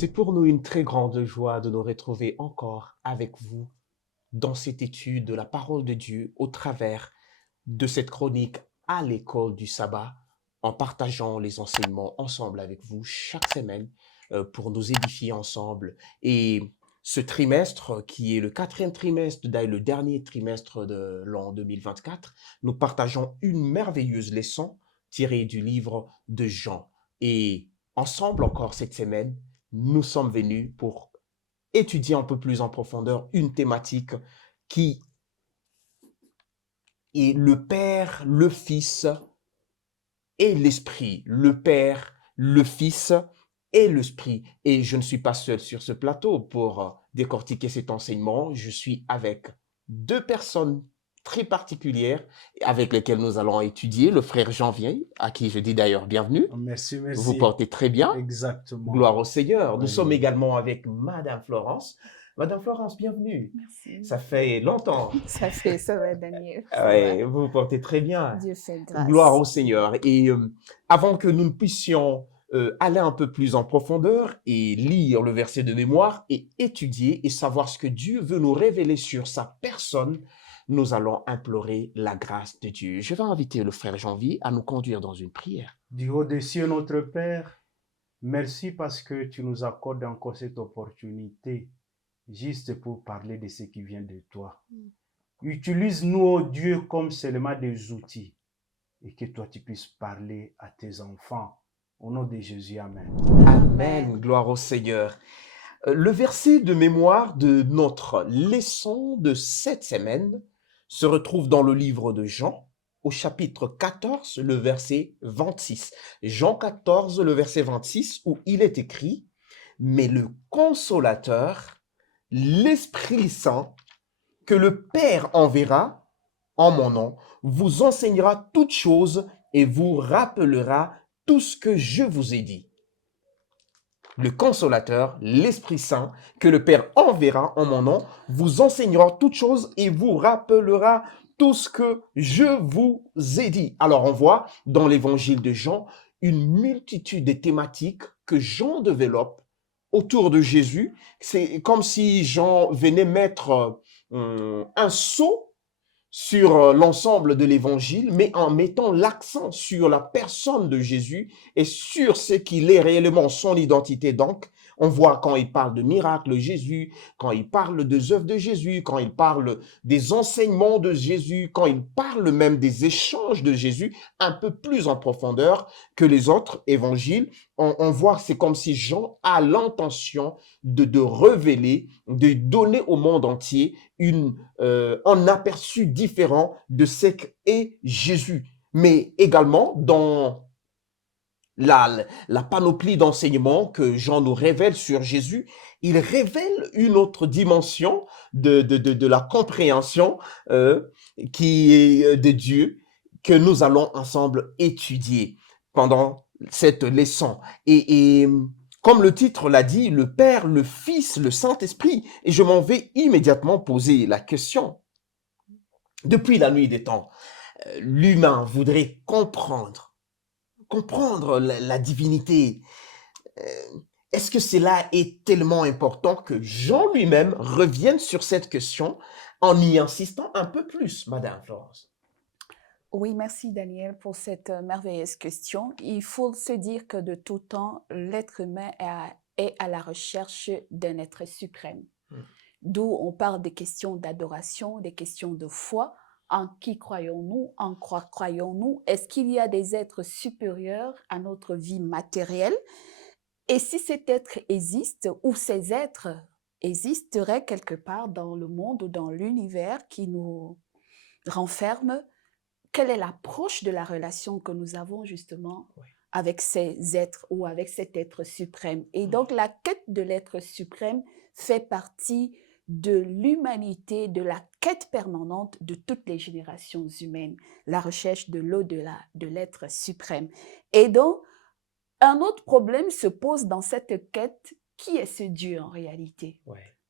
C'est pour nous une très grande joie de nous retrouver encore avec vous dans cette étude de la parole de Dieu au travers de cette chronique à l'école du sabbat, en partageant les enseignements ensemble avec vous chaque semaine pour nous édifier ensemble. Et ce trimestre, qui est le quatrième trimestre, d'ailleurs le dernier trimestre de l'an 2024, nous partageons une merveilleuse leçon tirée du livre de Jean. Et ensemble encore cette semaine, nous sommes venus pour étudier un peu plus en profondeur une thématique qui est le Père, le Fils et l'Esprit. Le Père, le Fils et l'Esprit. Et je ne suis pas seul sur ce plateau pour décortiquer cet enseignement. Je suis avec deux personnes très particulières avec lesquelles nous allons étudier. Le frère Janvier, à qui je dis d'ailleurs bienvenue. Merci, Vous merci. portez très bien. Exactement. Gloire au Seigneur. Nous Oui. sommes également avec Madame Florence. Madame Florence, bienvenue. Merci. Ça fait longtemps. Ça va, Daniel. Ça Ouais, va. vous vous portez très bien. Dieu fait grâce. Gloire au Seigneur. Et avant que nous ne puissions aller un peu plus en profondeur et lire le verset de mémoire et étudier et savoir ce que Dieu veut nous révéler sur sa personne, nous allons implorer la grâce de Dieu. Je vais inviter le frère Janvier à nous conduire dans une prière. Du haut des cieux, notre Père, merci parce que tu nous accordes encore cette opportunité juste pour parler de ce qui vient de toi. Utilise-nous, oh Dieu, comme seulement des outils et que toi, tu puisses parler à tes enfants. Au nom de Jésus, Amen. Amen. Gloire au Seigneur. Le verset de mémoire de notre leçon de cette semaine se retrouve dans le livre de Jean, au chapitre 14, le verset 26. Jean 14, le verset 26, où il est écrit, « Mais le consolateur, l'Esprit Saint, que le Père enverra en mon nom, vous enseignera toutes choses et vous rappellera tout ce que je vous ai dit. » Le consolateur, l'Esprit Saint, que le Père enverra en mon nom, vous enseignera toutes choses et vous rappellera tout ce que je vous ai dit. Alors on voit dans l'évangile de Jean une multitude de thématiques que Jean développe autour de Jésus. C'est comme si Jean venait mettre un sceau sur l'ensemble de l'évangile, mais en mettant l'accent sur la personne de Jésus et sur ce qu'il est réellement, son identité. Donc, on voit quand il parle de miracles Jésus, quand il parle des œuvres de Jésus, quand il parle des enseignements de Jésus, quand il parle même des échanges de Jésus, un peu plus en profondeur que les autres évangiles. On voit que c'est comme si Jean a l'intention de révéler, de donner au monde entier un aperçu différent de ce qu'est Jésus. Mais également dans la panoplie d'enseignements que Jean nous révèle sur Jésus, il révèle une autre dimension de la compréhension qui est de Dieu, que nous allons ensemble étudier pendant cette leçon. Et comme le titre l'a dit, le Père, le Fils, le Saint-Esprit. Et je m'en vais immédiatement poser la question. Depuis la nuit des temps, l'humain voudrait comprendre la divinité. Est-ce que cela est tellement important que Jean lui-même revienne sur cette question en y insistant un peu plus, Madame Florence? Oui, merci Daniel pour cette merveilleuse question. Il faut se dire que de tout temps, l'être humain est à la recherche d'un être suprême. D'où on parle des questions d'adoration, des questions de foi. En qui croyons-nous? En quoi croyons-nous? Est-ce qu'il y a des êtres supérieurs à notre vie matérielle? Et si cet être existe, ou ces êtres existeraient quelque part dans le monde ou dans l'univers qui nous renferme, quelle est l'approche de la relation que nous avons justement avec ces êtres ou avec cet être suprême? Et donc la quête de l'être suprême fait partie de l'humanité, de la quête permanente de toutes les générations humaines, la recherche de l'au-delà, de l'être suprême. Et donc, un autre problème se pose dans cette quête. Qui est ce Dieu en réalité?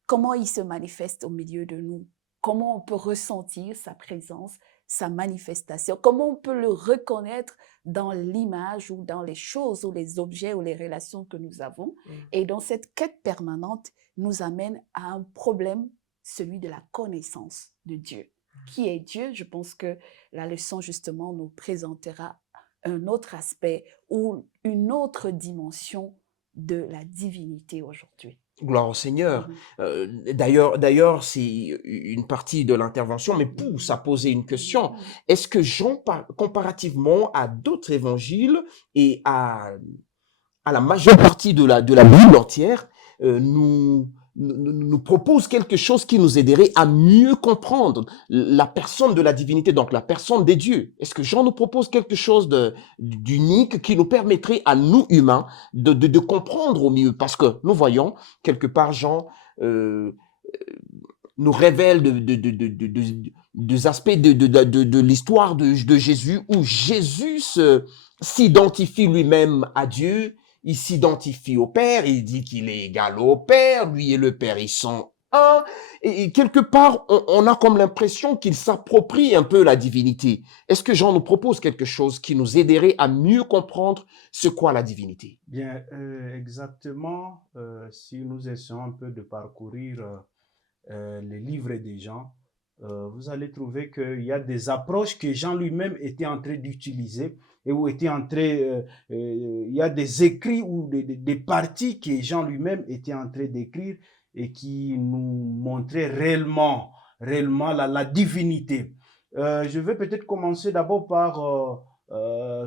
Comment il se manifeste au milieu de nous? Comment on peut ressentir sa présence, sa manifestation, comment on peut le reconnaître dans l'image ou dans les choses ou les objets ou les relations que nous avons. Et donc, cette quête permanente nous amène à un problème, celui de la connaissance de Dieu. Qui est Dieu? Je pense que la leçon, justement, nous présentera un autre aspect ou une autre dimension de la divinité aujourd'hui. Gloire au Seigneur. D'ailleurs, c'est une partie de l'intervention, mais pousse à poser une question. Est-ce que Jean, comparativement à d'autres évangiles et à la majeure partie de la Bible entière, nous propose quelque chose qui nous aiderait à mieux comprendre la personne de la divinité, donc la personne des dieux? Est-ce que Jean nous propose quelque chose d'unique qui nous permettrait à nous humains de comprendre au mieux? Parce que nous voyons, quelque part, Jean nous révèle des aspects de l'histoire de Jésus, où Jésus s'identifie lui-même à Dieu. Il s'identifie au Père, il dit qu'il est égal au Père, lui et le Père, ils sont un. Et quelque part, on a comme l'impression qu'il s'approprie un peu la divinité. Est-ce que Jean nous propose quelque chose qui nous aiderait à mieux comprendre ce qu'est la divinité? Bien, exactement, si nous essayons un peu de parcourir les livres des Jean, vous allez trouver qu'il y a des approches que Jean lui-même était en train d'utiliser et où était en train, il y a des écrits ou des parties que Jean lui-même était en train d'écrire et qui nous montraient réellement la divinité. Je vais peut-être commencer d'abord par,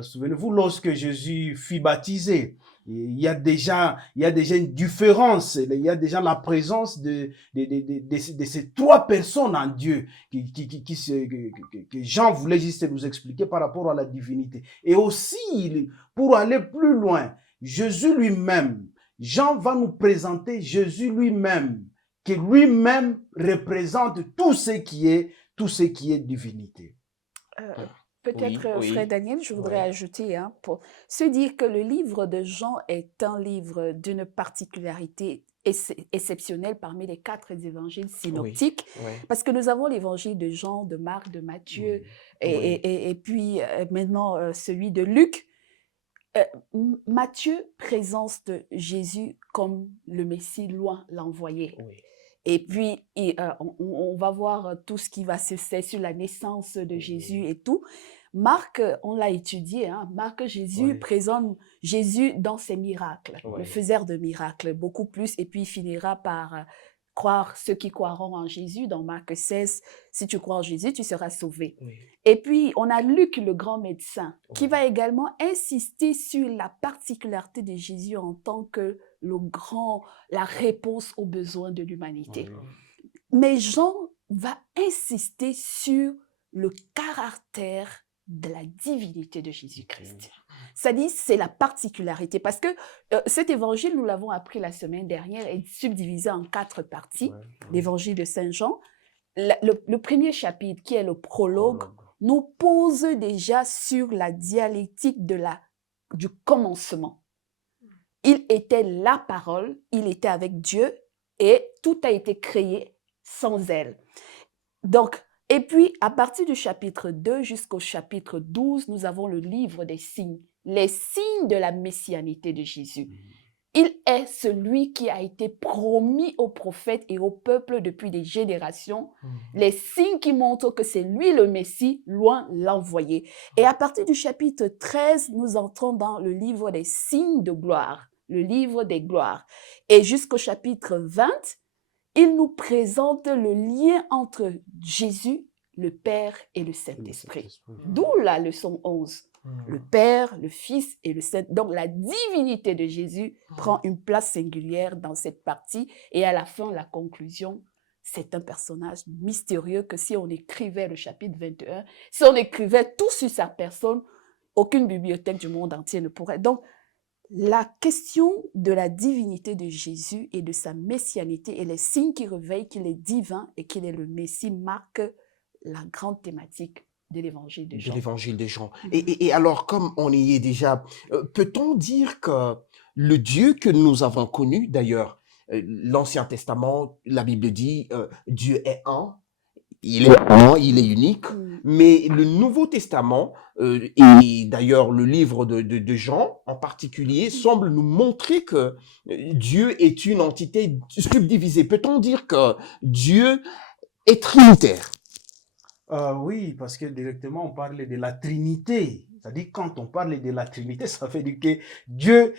souvenez-vous, lorsque Jésus fut baptisé, il y a déjà une différence, il y a déjà la présence de ces trois personnes en Dieu que Jean voulait juste nous expliquer par rapport à la divinité. Et aussi, pour aller plus loin, Jésus lui-même, Jean va nous présenter Jésus lui-même, qui lui-même représente tout ce qui est divinité. Peut-être, Frère Daniel, je voudrais ajouter, pour se dire que le livre de Jean est un livre d'une particularité exceptionnelle parmi les 4 évangiles synoptiques, parce que nous avons l'évangile de Jean, de Marc, de Matthieu, et puis maintenant celui de Luc. Matthieu présente Jésus comme le Messie loin l'envoyé. Et puis, on va voir tout ce qui va se faire sur la naissance de Jésus et tout. Marc, on l'a étudié, Marc, Jésus présente Jésus dans ses miracles, le faiseur de miracles, beaucoup plus. Et puis, il finira par croire, ceux qui croiront en Jésus, dans Marc 16, si tu crois en Jésus, tu seras sauvé. Et puis, on a Luc, le grand médecin, qui va également insister sur la particularité de Jésus en tant que la réponse aux besoins de l'humanité. Mais Jean va insister sur le caractère de la divinité de Jésus-Christ. C'est-à-dire, c'est la particularité. Parce que cet évangile, nous l'avons appris la semaine dernière, est subdivisé en 4 parties. L'évangile de Saint Jean. Le premier chapitre, qui est le prologue, nous pose déjà sur la dialectique du commencement. Il était la parole, il était avec Dieu et tout a été créé sans elle. Donc, et puis, à partir du chapitre 2 jusqu'au chapitre 12, nous avons le livre des signes, les signes de la messianité de Jésus. Il est celui qui a été promis aux prophètes et au peuple depuis des générations, les signes qui montrent que c'est lui le Messie, loin l'envoyé. Et à partir du chapitre 13, nous entrons dans le livre des signes de gloire, le livre des gloires. Et jusqu'au chapitre 20, il nous présente le lien entre Jésus, le Père et le Saint-Esprit. D'où la leçon 11. Le Père, le Fils et le Saint. Donc la divinité de Jésus prend une place singulière dans cette partie. Et à la fin, la conclusion, c'est un personnage mystérieux que si on écrivait le chapitre 21, si on écrivait tout sur sa personne, aucune bibliothèque du monde entier ne pourrait. Donc, la question de la divinité de Jésus et de sa messianité et les signes qui réveillent qu'il est divin et qu'il est le Messie marquent la grande thématique de l'évangile de Jean. De l'évangile de Jean. Et alors, comme on y est déjà, peut-on dire que le Dieu que nous avons connu, d'ailleurs, l'Ancien Testament, la Bible dit, Dieu est un, il est un, il est unique, Mm. mais le Nouveau Testament, et d'ailleurs le livre de Jean en particulier, semble nous montrer que Dieu est une entité subdivisée. Peut-on dire que Dieu est trinitaire? Oui, parce que directement, on parle de la Trinité. C'est-à-dire, quand on parle de la Trinité, ça veut dire que Dieu,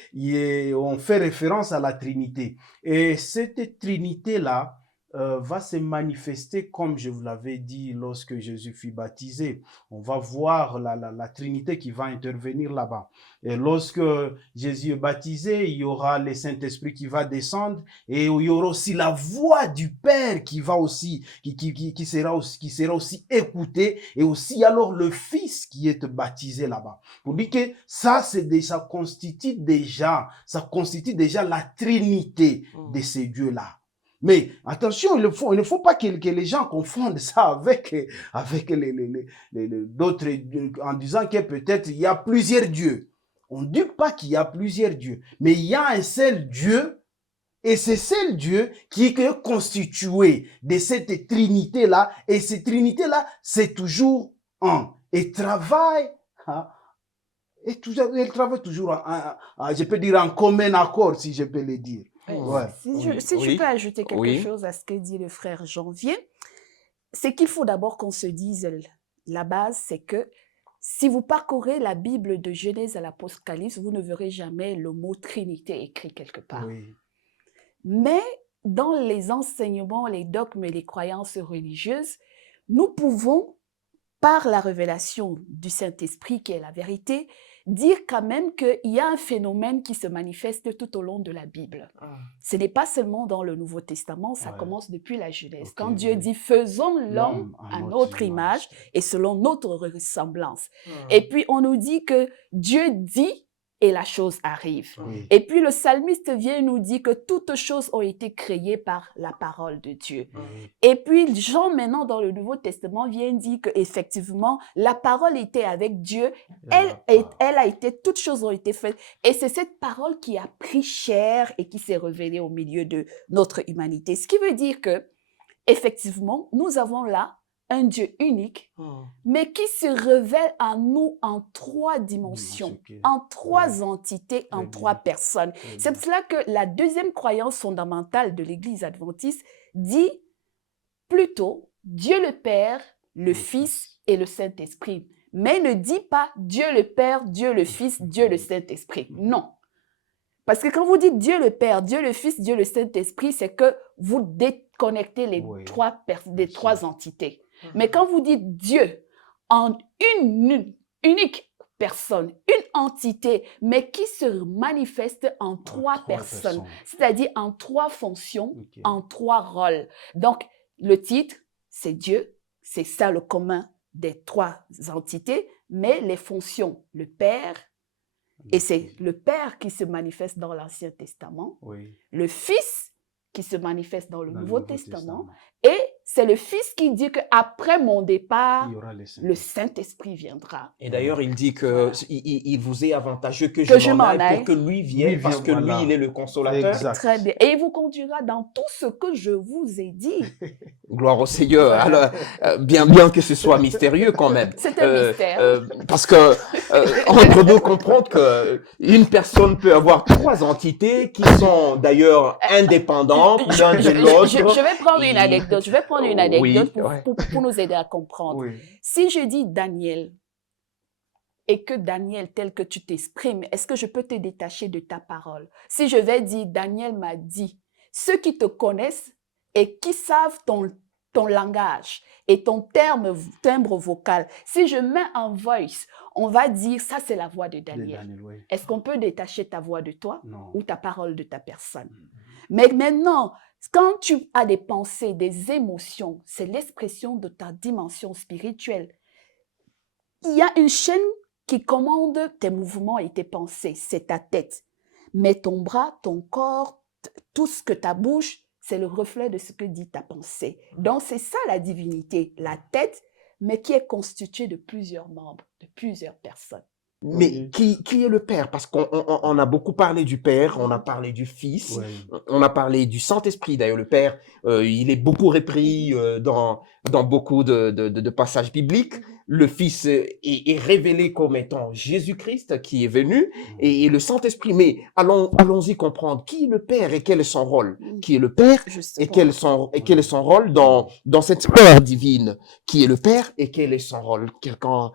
on fait référence à la Trinité. Et cette Trinité-là va se manifester, comme je vous l'avais dit, lorsque Jésus fut baptisé. On va voir la Trinité qui va intervenir là-bas. Et lorsque Jésus est baptisé, il y aura le Saint-Esprit qui va descendre et il y aura aussi la voix du Père qui va aussi, qui sera aussi écoutée, et aussi alors le Fils qui est baptisé là-bas. Pour dire que ça constitue déjà la Trinité de ces dieux-là. Mais attention, il ne faut pas que les gens confondent ça avec d'autres, en disant que peut-être il y a plusieurs dieux. On ne dit pas qu'il y a plusieurs dieux, mais il y a un seul Dieu, et c'est seul Dieu qui est constitué de cette Trinité-là, et cette Trinité-là, c'est toujours un. Et travaille, hein, elle travaille toujours, je peux dire, en commun accord, si je peux le dire. Ouais. Si je Oui, peux ajouter quelque oui. chose à ce que dit le frère Janvier, c'est qu'il faut d'abord qu'on se dise, la base, c'est que si vous parcourez la Bible de Genèse à l'Apocalypse, vous ne verrez jamais le mot Trinité écrit quelque part. Oui. Mais dans les enseignements, les dogmes et les croyances religieuses, nous pouvons, par la révélation du Saint-Esprit qui est la vérité, dire quand même qu'il y a un phénomène qui se manifeste tout au long de la Bible. Ce n'est pas seulement dans le Nouveau Testament, ça commence depuis la Genèse. Quand Dieu dit « faisons l'homme à notre image et selon notre ressemblance ». Et puis on nous dit que Dieu dit et la chose arrive. Oui. Et puis le psalmiste vient nous dire que toutes choses ont été créées par la parole de Dieu. Oui. Et puis Jean, maintenant dans le Nouveau Testament, vient dire qu'effectivement, la parole était avec Dieu, elle a été, toutes choses ont été faites. Et c'est cette parole qui a pris chair et qui s'est révélée au milieu de notre humanité. Ce qui veut dire que, effectivement, nous avons là un Dieu unique, mais qui se révèle à nous en trois dimensions, en trois entités, en trois personnes. C'est pour cela que la deuxième croyance fondamentale de l'Église adventiste dit plutôt Dieu le Père, le Fils et le Saint-Esprit. Mais ne dit pas Dieu le Père, Dieu le Fils, Dieu le Saint-Esprit. Non. Parce que quand vous dites Dieu le Père, Dieu le Fils, Dieu le Saint-Esprit, c'est que vous déconnectez les trois entités. Mais quand vous dites Dieu en une unique personne, une entité, mais qui se manifeste en trois personnes, c'est-à-dire en trois fonctions, en trois rôles. Donc, le titre, c'est Dieu, c'est ça le commun des trois entités, mais les fonctions, le Père, et c'est le Père qui se manifeste dans l'Ancien Testament, le Fils qui se manifeste dans le Nouveau Testament, et c'est le Fils qui dit qu'après mon départ, le Saint-Esprit viendra. Et d'ailleurs, il dit que il vous est avantageux que je m'en aille pour que lui vienne, parce que lui, il est le consolateur. Exact. Très bien. Et il vous conduira dans tout ce que je vous ai dit. Gloire au Seigneur. Alors, bien que ce soit mystérieux quand même. C'est un mystère. Parce que entre nous comprendre que une personne peut avoir trois entités qui sont d'ailleurs indépendantes l'un de l'autre. Je vais prendre une anecdote. Je vais prendre une anecdote pour nous aider à comprendre. Oui. Si je dis Daniel, et que Daniel, tel que tu t'exprimes, est-ce que je peux te détacher de ta parole? Si je vais dire, Daniel m'a dit, ceux qui te connaissent et qui savent ton langage et ton timbre vocal, si je mets un voice, on va dire, ça c'est la voix de Daniel. Est-ce qu'on peut détacher ta voix de toi? Non. Ou ta parole de ta personne? Mais maintenant, quand tu as des pensées, des émotions, c'est l'expression de ta dimension spirituelle. Il y a une chaîne qui commande tes mouvements et tes pensées, c'est ta tête. Mais ton bras, ton corps, tout ce que ta bouche, c'est le reflet de ce que dit ta pensée. Donc c'est ça la divinité, la tête, mais qui est constituée de plusieurs membres, de plusieurs personnes. Mais Oui. qui est le Père? Parce qu'on a beaucoup parlé du Père, on a parlé du Fils, Oui. on a parlé du Saint-Esprit. D'ailleurs, le Père, il est beaucoup repris dans beaucoup de passages bibliques. Le Fils est révélé comme étant Jésus-Christ qui est venu et le Saint-Esprit. Mais allons-y comprendre qui est le Père et quel est son rôle. Qui est le Père et Justement. quel est son rôle dans cette sphère divine. Qui est le Père et quel est son rôle. Quelqu'un...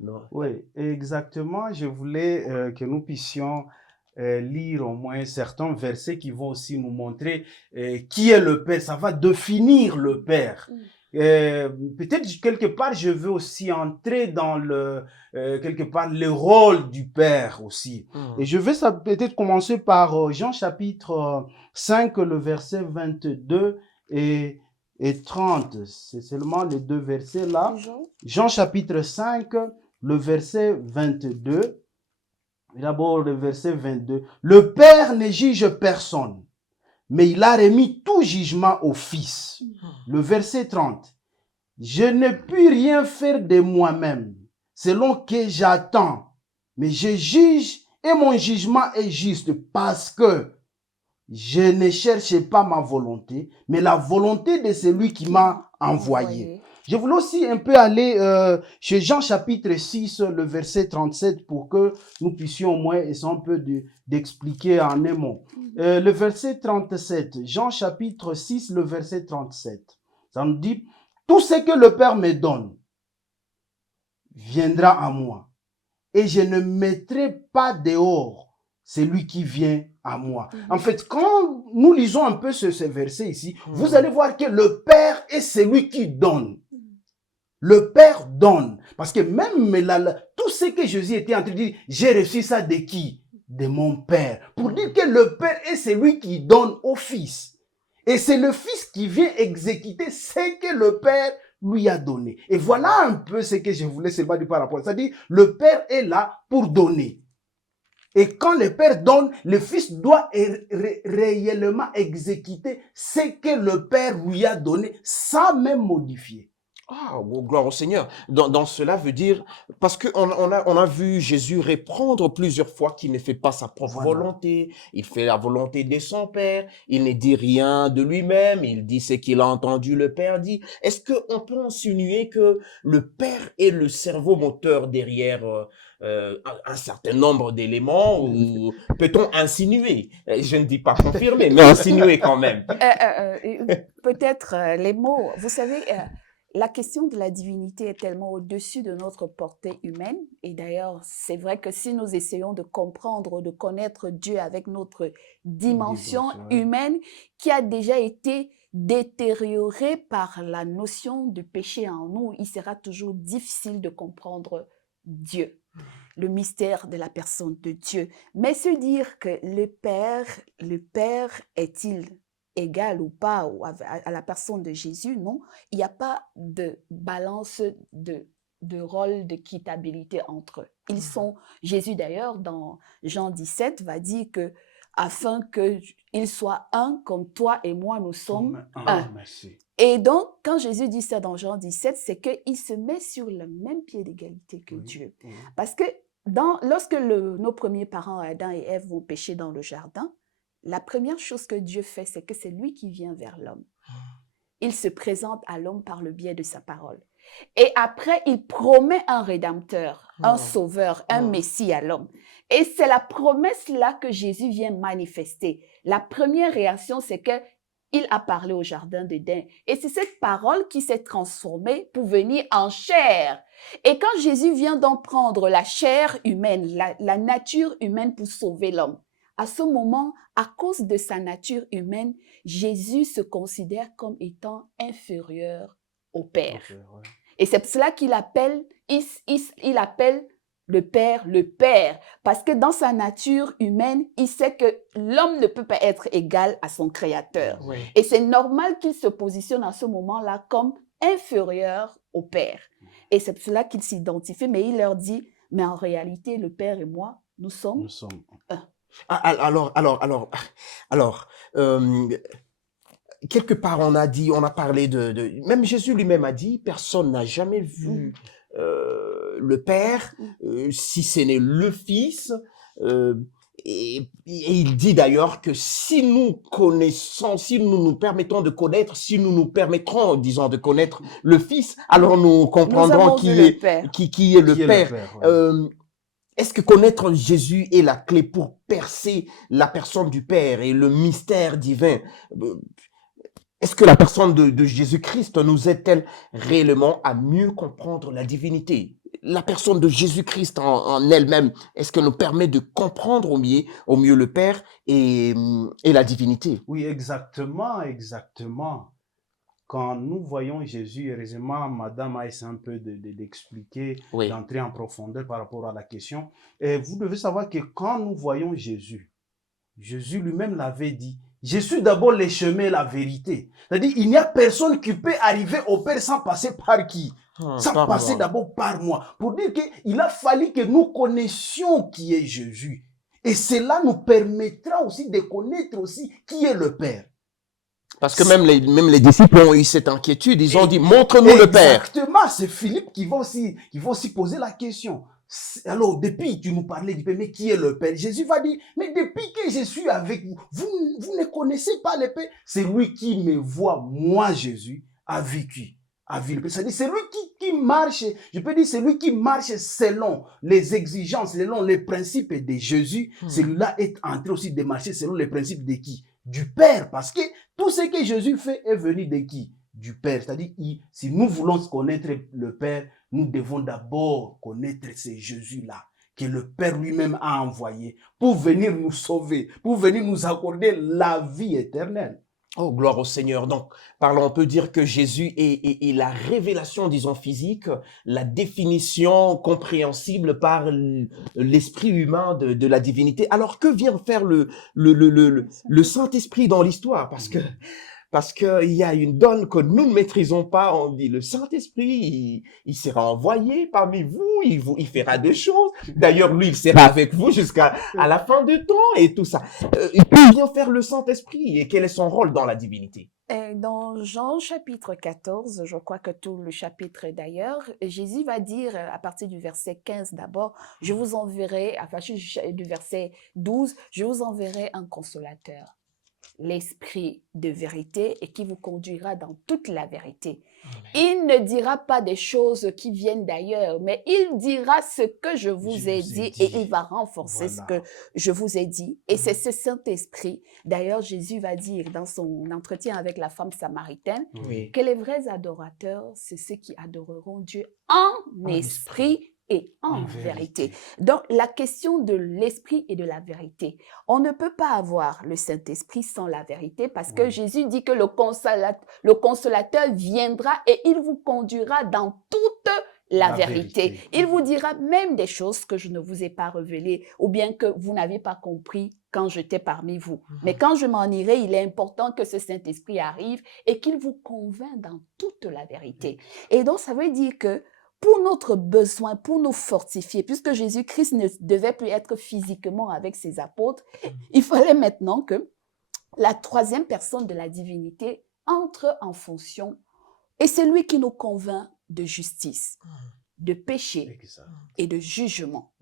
non. Oui, exactement. Je voulais que nous puissions lire au moins certains versets qui vont aussi nous montrer qui est le Père. Ça va définir le Père. Peut-être quelque part, je veux aussi entrer dans quelque part le rôle du Père aussi. Et je vais peut-être commencer par Jean chapitre 5, le verset 22 et 30. C'est seulement les deux versets là. Jean chapitre 5, le verset 22. D'abord le verset 22. Le Père ne juge personne, mais il a remis tout jugement au Fils. Le verset 30. Je ne puis rien faire de moi-même, selon que j'attends, mais je juge et mon jugement est juste parce que je ne cherche pas ma volonté, mais la volonté de celui qui m'a envoyé. Je voulais aussi un peu aller chez Jean chapitre 6, le verset 37, pour que nous puissions au moins essayer un peu d'expliquer en un mot. Le verset 37, Jean chapitre 6, le verset 37. Ça nous dit, tout ce que le Père me donne viendra à moi, et je ne mettrai pas dehors celui qui vient à moi. En fait, quand nous lisons un peu ce verset ici, vous allez voir que le Père est celui qui donne. Le Père donne. Parce que même tout ce que Jésus était en train de dire, j'ai reçu ça de qui? De mon Père. Pour dire que le Père est celui qui donne au Fils. Et c'est le Fils qui vient exécuter ce que le Père lui a donné. Et voilà un peu ce que je voulais seulement dire par rapport à ça. C'est-à-dire, le Père est là pour donner. Et quand le Père donne, le Fils doit réellement exécuter ce que le Père lui a donné sans même modifier. Ah, gloire au Seigneur. Dans cela veut dire, parce qu'on a vu Jésus répondre plusieurs fois qu'il ne fait pas sa propre volonté, il fait la volonté de son Père, il ne dit rien de lui-même, il dit ce qu'il a entendu le Père dire. Est-ce qu'on peut insinuer que le Père est le cerveau moteur derrière un certain nombre d'éléments, ou peut-on insinuer? Je ne dis pas confirmer, mais insinuer quand même. Peut-être les mots, vous savez... La question de la divinité est tellement au-dessus de notre portée humaine. Et d'ailleurs, c'est vrai que si nous essayons de comprendre, de connaître Dieu avec notre dimension humaine qui a déjà été détériorée par la notion du péché en nous, il sera toujours difficile de comprendre Dieu, le mystère de la personne de Dieu. Mais se dire que le Père est-il égal ou pas à la personne de Jésus, non, il n'y a pas de balance de rôle, de quittabilité entre eux. Ils sont, Jésus d'ailleurs, dans Jean 17, va dire que afin qu'ils soient un comme toi et moi, nous sommes un. Et donc, quand Jésus dit ça dans Jean 17, c'est qu'il se met sur le même pied d'égalité que Dieu. Parce que lorsque nos premiers parents, Adam et Ève, vont pécher dans le jardin, la première chose que Dieu fait, c'est que c'est lui qui vient vers l'homme. Il se présente à l'homme par le biais de sa parole. Et après, il promet un rédempteur, un sauveur, un messie à l'homme. Et c'est la promesse là que Jésus vient manifester. La première réaction, c'est qu'il a parlé au jardin d'Éden. Et c'est cette parole qui s'est transformée pour venir en chair. Et quand Jésus vient donc prendre la chair humaine, la nature humaine pour sauver l'homme, à ce moment, à cause de sa nature humaine, Jésus se considère comme étant inférieur au Père. Et c'est pour cela qu'il appelle, il appelle le Père, parce que dans sa nature humaine, il sait que l'homme ne peut pas être égal à son Créateur. Et c'est normal qu'il se positionne à ce moment-là comme inférieur au Père. Et c'est pour cela qu'il s'identifie, mais il leur dit, mais en réalité, le Père et moi, nous sommes un. Alors, quelque part, on a parlé même Jésus lui-même a dit, personne n'a jamais vu le Père, si ce n'est le Fils. Et il dit d'ailleurs que si nous connaissons, si nous nous permettons de connaître, si nous nous permettrons, disons, de connaître le Fils, alors nous Nous comprendrons avons vu le Père. qui est le Qui est Père. le Père, ouais. Est-ce que connaître Jésus est la clé pour percer la personne du Père et le mystère divin? Est-ce que la personne de Jésus-Christ nous aide-t-elle réellement à mieux comprendre la divinité? La personne de Jésus-Christ en elle-même, est-ce qu'elle nous permet de comprendre au mieux le Père et la divinité? Oui, exactement, exactement. Quand nous voyons Jésus, heureusement, Madame a essayé un peu d'expliquer, Oui. d'entrer en profondeur par rapport à la question. Et vous devez savoir que quand nous voyons Jésus, Jésus lui-même l'avait dit, je suis d'abord le chemin et la vérité. C'est-à-dire, il n'y a personne qui peut arriver au Père sans passer par qui? Sans Par passer moi. d'abord par moi. Pour dire qu'il a fallu que nous connaissions qui est Jésus. Et cela nous permettra aussi de connaître aussi qui est le Père. Parce que même les disciples ont eu cette inquiétude. Ils ont dit, montre-nous le Père. Exactement, c'est Philippe qui va aussi poser la question. Alors, depuis, tu nous parlais du Père, mais qui est le Père? Jésus va dire, mais depuis que je suis avec vous, vous ne connaissez pas le Père. C'est lui qui me voit, moi, Jésus, a vécu. C'est-à-dire, c'est lui qui marche, je peux dire, c'est lui qui marche selon les exigences, selon les principes de Jésus. Celui-là est en train aussi de marcher selon les principes de qui? Du Père. Parce que tout ce que Jésus fait est venu de qui? Du Père. C'est-à-dire, si nous voulons connaître le Père, nous devons d'abord connaître ce Jésus-là que le Père lui-même a envoyé pour venir nous sauver, pour venir nous accorder la vie éternelle. Oh, gloire au Seigneur. Donc, on peut dire que Jésus est la révélation, disons, physique, la définition compréhensible par l'esprit humain de la divinité. Alors, que vient faire le Saint-Esprit dans l'histoire? Parce que il y a une donne que nous ne maîtrisons pas. On dit le Saint-Esprit, il sera envoyé parmi vous, il fera des choses. D'ailleurs, lui, il sera avec vous jusqu'à la fin du temps et tout ça. Que vient faire le Saint-Esprit et quel est son rôle dans la divinité? Et dans Jean chapitre 14, je crois que tout le chapitre d'ailleurs, Jésus va dire à partir du verset 15 d'abord, je vous enverrai, à partir du verset 12, je vous enverrai un consolateur, l'esprit de vérité et qui vous conduira dans toute la vérité. Il ne dira pas des choses qui viennent d'ailleurs, mais il dira ce que je vous ai dit et il va renforcer ce que je vous ai dit. Et c'est ce Saint-Esprit. D'ailleurs, Jésus va dire dans son entretien avec la femme samaritaine que les vrais adorateurs, c'est ceux qui adoreront Dieu en esprit et en vérité. Donc, la question de l'esprit et de la vérité. On ne peut pas avoir le Saint-Esprit sans la vérité parce que Jésus dit que le consolateur viendra et il vous conduira dans toute la vérité. Il vous dira même des choses que je ne vous ai pas révélées ou bien que vous n'avez pas compris quand j'étais parmi vous. Mais quand je m'en irai, il est important que ce Saint-Esprit arrive et qu'il vous convainc dans toute la vérité. Et donc, ça veut dire que pour notre besoin, pour nous fortifier, puisque Jésus-Christ ne devait plus être physiquement avec ses apôtres, il fallait maintenant que la troisième personne de la divinité entre en fonction et c'est lui qui nous convainc de justice, de péché et de jugement.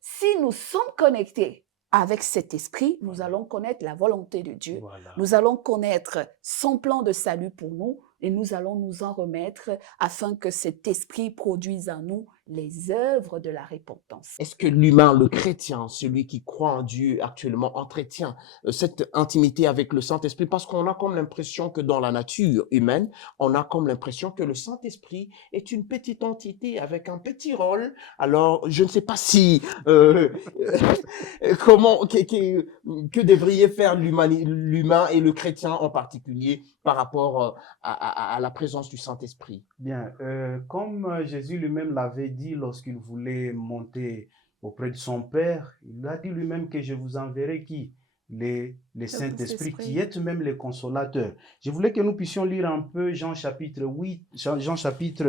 Si nous sommes connectés avec cet esprit, nous allons connaître la volonté de Dieu, nous allons connaître son plan de salut pour nous et nous allons nous en remettre afin que cet esprit produise en nous les œuvres de la repentance. Est-ce que l'humain, le chrétien, celui qui croit en Dieu actuellement, entretient cette intimité avec le Saint-Esprit? Parce qu'on a comme l'impression que dans la nature humaine, on a comme l'impression que le Saint-Esprit est une petite entité avec un petit rôle. Alors, je ne sais pas si... que devrait faire l'humain et le chrétien en particulier par rapport à la présence du Saint-Esprit? Bien, comme Jésus lui-même l'avait dit lorsqu'il voulait monter auprès de son Père, il a dit lui-même que je vous enverrai qui? Le Saint-Esprit, qui est même le consolateur. Je voulais que nous puissions lire un peu Jean chapitre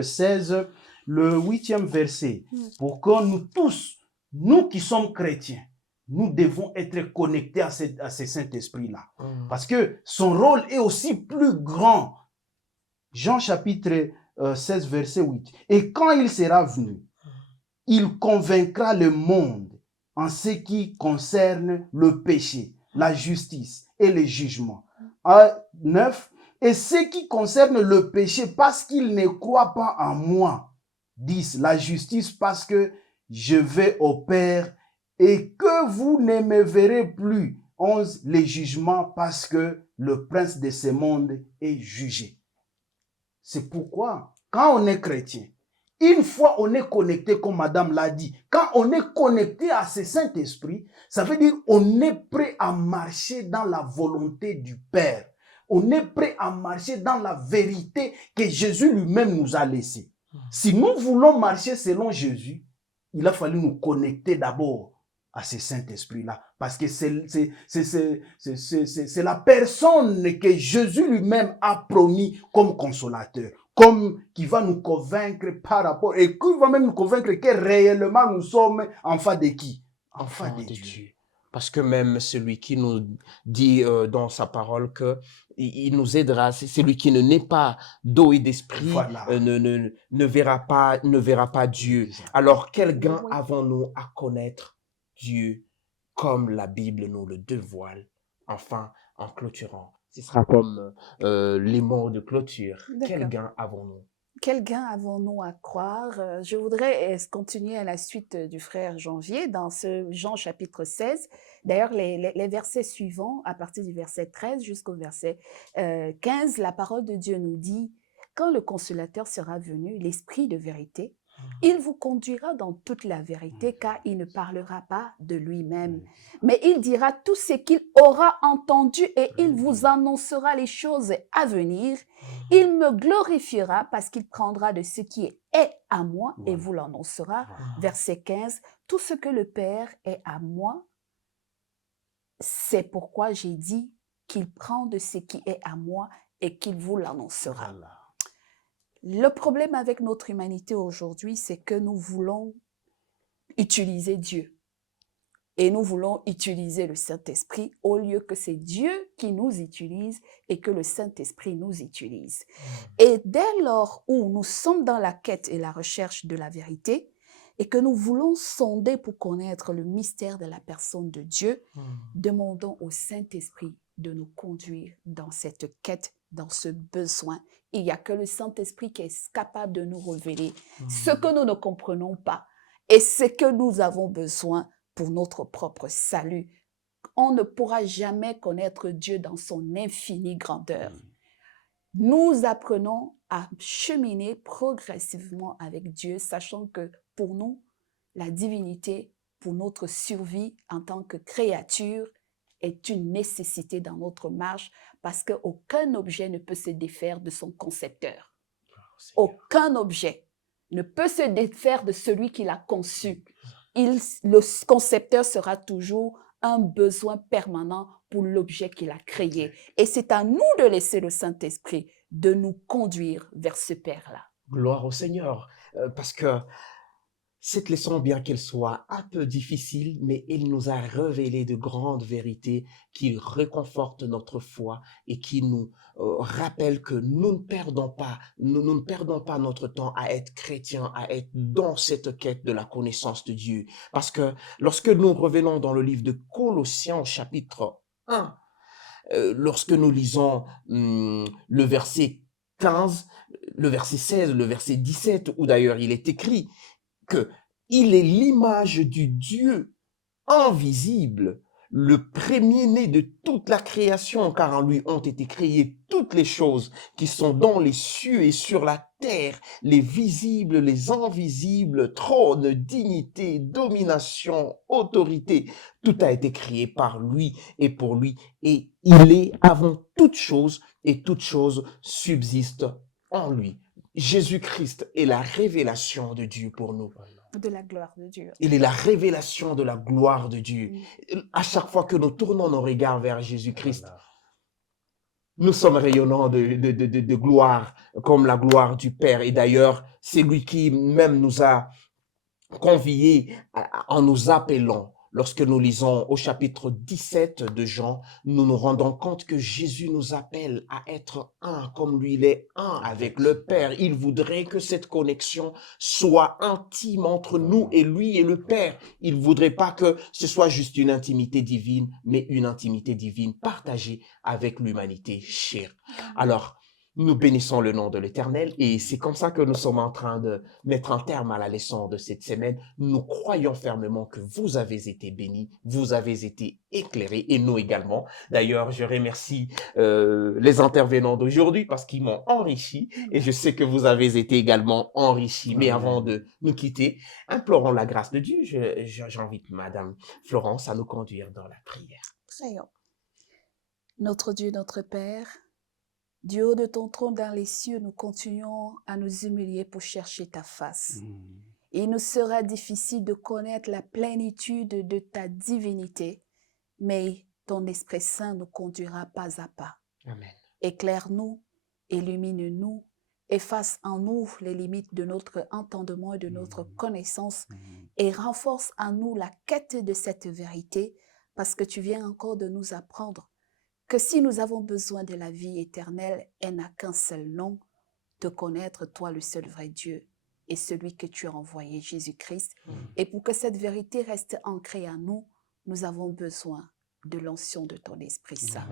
16, le 8e verset, pour que nous tous, nous qui sommes chrétiens, nous devons être connectés à ce Saint-Esprit-là. Parce que son rôle est aussi plus grand. Jean chapitre 16, verset 8. Et quand il sera venu, il convaincra le monde en ce qui concerne le péché, la justice et le jugement. 9. Et ce qui concerne le péché, parce qu'il ne croit pas en moi. 10. La justice, parce que je vais au Père et que vous ne me verrez plus. 11. Les jugements, parce que le prince de ce monde est jugé. C'est pourquoi, quand on est chrétien, une fois on est connecté, comme madame l'a dit, quand on est connecté à ce Saint-Esprit, ça veut dire on est prêt à marcher dans la volonté du Père. On est prêt à marcher dans la vérité que Jésus lui-même nous a laissée. Si nous voulons marcher selon Jésus, il a fallu nous connecter d'abord à ce Saint-Esprit-là. Parce que c'est la personne que Jésus lui-même a promis comme consolateur, comme qui va nous convaincre par rapport, et qui va même nous convaincre que réellement nous sommes enfants de qui? Enfants de Dieu. Parce que même celui qui nous dit dans sa parole que il nous aidera, c'est celui qui ne naît pas d'eau et d'esprit, Voilà. ne verra pas Dieu. Alors quel gain Oui. avons-nous à connaître Dieu comme la Bible nous le dévoile? Enfin, en clôturant, ce sera comme les mots de clôture. Quel D'accord. gain avons-nous? Quel gain avons-nous à croire? Je voudrais continuer à la suite du frère Janvier dans ce Jean chapitre 16. D'ailleurs, les versets suivants, à partir du verset 13 jusqu'au verset 15, la parole de Dieu nous dit, quand le consolateur sera venu, l'Esprit de vérité, il vous conduira dans toute la vérité, car il ne parlera pas de lui-même, mais il dira tout ce qu'il aura entendu et il vous annoncera les choses à venir. Il me glorifiera parce qu'il prendra de ce qui est à moi et vous l'annoncera. Verset 15, tout ce que le Père est à moi, c'est pourquoi j'ai dit qu'il prend de ce qui est à moi et qu'il vous l'annoncera. Voilà. Le problème avec notre humanité aujourd'hui, c'est que nous voulons utiliser Dieu. Et nous voulons utiliser le Saint-Esprit au lieu que c'est Dieu qui nous utilise et que le Saint-Esprit nous utilise. Et dès lors où nous sommes dans la quête et la recherche de la vérité et que nous voulons sonder pour connaître le mystère de la personne de Dieu, demandons au Saint-Esprit de nous conduire dans cette quête, dans ce besoin. Il n'y a que le Saint-Esprit qui est capable de nous révéler ce que nous ne comprenons pas et ce que nous avons besoin pour notre propre salut. On ne pourra jamais connaître Dieu dans son infinie grandeur. Nous apprenons à cheminer progressivement avec Dieu, sachant que pour nous, la divinité, pour notre survie en tant que créature, est une nécessité dans notre marche parce qu'aucun objet ne peut se défaire de son concepteur. Aucun objet ne peut se défaire de celui qui l'a conçu. Le concepteur sera toujours un besoin permanent pour l'objet qu'il a créé. Et c'est à nous de laisser le Saint-Esprit de nous conduire vers ce Père-là. Gloire au Seigneur, parce que cette leçon, bien qu'elle soit un peu difficile, mais elle nous a révélé de grandes vérités qui réconfortent notre foi et qui nous rappellent que nous ne perdons pas, nous ne perdons pas notre temps à être chrétiens, à être dans cette quête de la connaissance de Dieu. Parce que lorsque nous revenons dans le livre de Colossiens, chapitre 1, lorsque nous lisons le verset 15, le verset 16, le verset 17, où d'ailleurs il est écrit que il est l'image du Dieu invisible, le premier-né de toute la création, car en lui ont été créées toutes les choses qui sont dans les cieux et sur la terre, les visibles, les invisibles, trône, dignité, domination, autorité. Tout a été créé par lui et pour lui, et il est avant toute chose, et toute chose subsiste en lui. Jésus-Christ est la révélation de Dieu pour nous. De la gloire de Dieu. Il est la révélation de la gloire de Dieu. À chaque fois que nous tournons nos regards vers Jésus-Christ, nous sommes rayonnants de gloire, comme la gloire du Père. Et d'ailleurs, c'est lui qui même nous a conviés en nous appelant. Lorsque nous lisons au chapitre 17 de Jean, nous nous rendons compte que Jésus nous appelle à être un comme lui, il est un avec le Père. Il voudrait que cette connexion soit intime entre nous et lui et le Père. Il ne voudrait pas que ce soit juste une intimité divine, mais une intimité divine partagée avec l'humanité chère. Alors, nous bénissons le nom de l'Éternel et c'est comme ça que nous sommes en train de mettre un terme à la leçon de cette semaine. Nous croyons fermement que vous avez été bénis, vous avez été éclairés et nous également. D'ailleurs, je remercie les intervenants d'aujourd'hui parce qu'ils m'ont enrichi et je sais que vous avez été également enrichis. Mais avant de nous quitter, implorons la grâce de Dieu. J'invite Madame Florence à nous conduire dans la prière. Prions. Notre Dieu, notre Père, du haut de ton trône dans les cieux, nous continuons à nous humilier pour chercher ta face. Il nous sera difficile de connaître la plénitude de ta divinité, mais ton Esprit Saint nous conduira pas à pas. Amen. Éclaire-nous, illumine-nous, efface en nous les limites de notre entendement et de notre connaissance et renforce en nous la quête de cette vérité parce que tu viens encore de nous apprendre que si nous avons besoin de la vie éternelle, elle n'a qu'un seul nom, te connaître, toi le seul vrai Dieu et celui que tu as envoyé, Jésus-Christ. Et pour que cette vérité reste ancrée en nous, nous avons besoin de l'onction de ton Esprit Saint.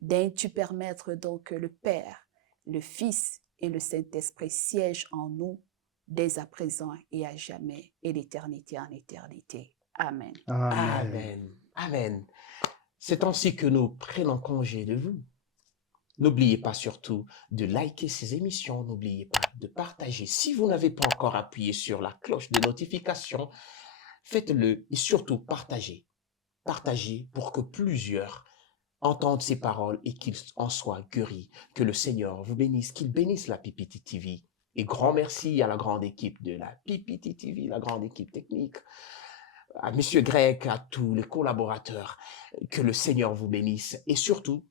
Daignes-tu permettre donc que le Père, le Fils et le Saint-Esprit siègent en nous dès à présent et à jamais et d'éternité en éternité. Amen. Amen. Amen. C'est ainsi que nous prenons congé de vous. N'oubliez pas surtout de liker ces émissions, n'oubliez pas de partager. Si vous n'avez pas encore appuyé sur la cloche de notification, faites-le et surtout partagez. Partagez pour que plusieurs entendent ces paroles et qu'ils en soient guéris. Que le Seigneur vous bénisse, qu'il bénisse la PPT TV. Et grand merci à la grande équipe de la PPT TV, la grande équipe technique, à Monsieur Grec, à tous les collaborateurs. Que le Seigneur vous bénisse et surtout,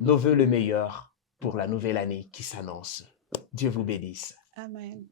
nos vœux le meilleur pour la nouvelle année qui s'annonce. Dieu vous bénisse. Amen.